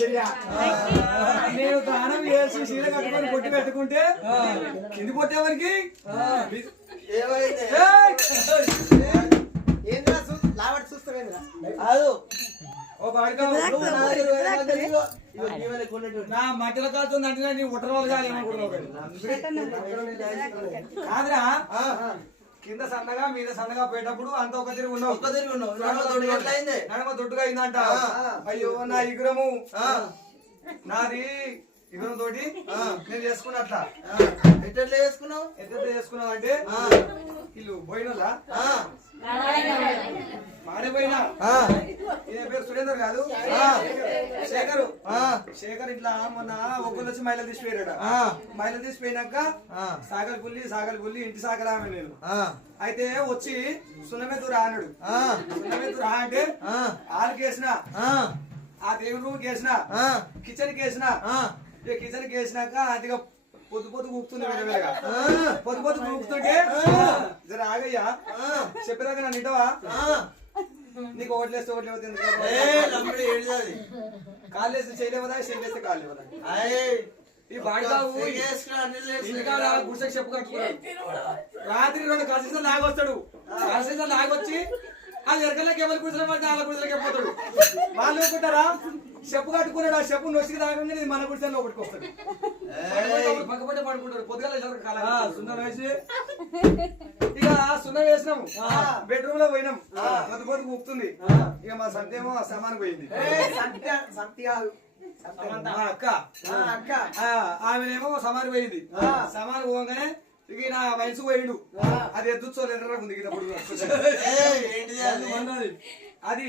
చెయ్యా నేను దానం చేసి చీర కట్టుకొని పొట్టి పెట్టుకుంటే కింది పొట్టేవరికి నా మట్టల కాలుతుంది అంటే నీ ఉట్టర వాళ్ళు కాదురా కింద సన్నగా మీద సన్నగా పోయేటప్పుడు అంత ఒక తిరిగి ఉన్నావు నడమ దొడ్డుగా అయిందంట అయ్యో నా ఇగురము నాది ఇగురం తోటి నేను చేసుకున్నట్లా ఎట్లా చేసుకున్నావు అంటే వీళ్ళు పోయినలా మాడిపోయినా ఈయన పేరు సురేందర్ కాదు శేఖర్ ఇట్లా మొన్న ఒక్కరు వచ్చి మైలు తీసిపోయారట మైలు తీసిపోయినాక సాగల్ పుల్లి ఇంటి సాగరామే నేను అయితే వచ్చి సున్నమెత్తు రా అన్నాడు సున్నమెత్తు రా అంటే ఆలుకేసిన ఆ దేవుడి రూమ్ కేసిన కిచెన్ కేసిన కిచెన్ కేసినాక అదిగా పొద్దు ఊపుతుంది వేరేగా పొద్దు ఊపుతుంటే జర ఆగయ్యా చెప్పేదాకా నన్ను ఇంటవా నీకు ఓట్లేస్తే ఓట్లేవుతుంది కాళ్ళు వేస్తే చేయలేవదా చేయలేస్తే కాళ్ళు లేవదా ఈ బాడిగావు ఇంటికాడ గుడిసెకి చెప్పు కట్టుకున్నాడు రాత్రి 2 కలసీసాలు లాగొస్తాడు కలసీసాలు లాగొచ్చి అది ఎరకలకి ఎవరి గుడిసెలు పడితే వాళ్ళ గుడిసెలకి పోతాడు వాళ్ళు అనుకుంటారా చెప్పు కట్టుకున్నాడు ఆ చెప్పు నొసికి తాగండి మన గుడిసెల్లో పట్టుకొస్తాడు పక్కపడి పడుకుంటాడు పొద్దుగా సున్నం వేసి ఇక సున్నం వేసినాము బెడ్రూమ్ లో పోయినాం పొద్దు ఊపుతుంది ఇక మా సత్యేమో సమానం పోయింది అక్క ఆమెనేమో సమానం పోయింది సమానం పోగానే ఇక నా వయసు పోయిండు అది ఎద్దుచోలేదు ఉంది అది